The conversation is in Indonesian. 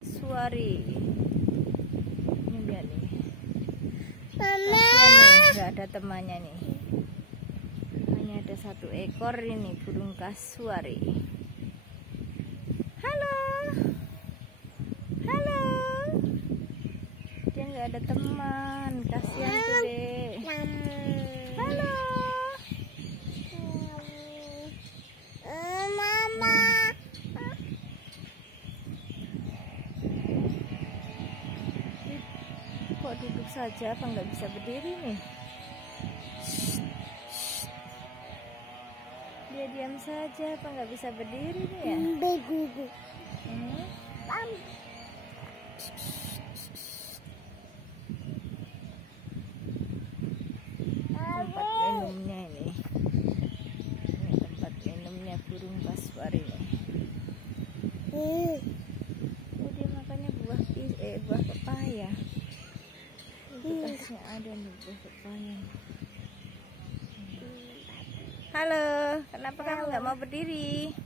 Suari. Ini dia nih. Kasian nih, nggak ada temannya nih. Hanya ada satu ekor ini burung kasuari. Halo. Halo. Dia nggak ada teman. Kasian tuh, Dek. Halo. Mama. Kok duduk saja, apa nggak bisa berdiri nih? Dia diam saja, apa nggak bisa berdiri nih ya? Tempat minumnya ini tempat minumnya burung kasuari ini. Dia makannya buah pepaya. Bekasnya ada nih buah pepaya. Halo, kenapa kamu nggak mau berdiri?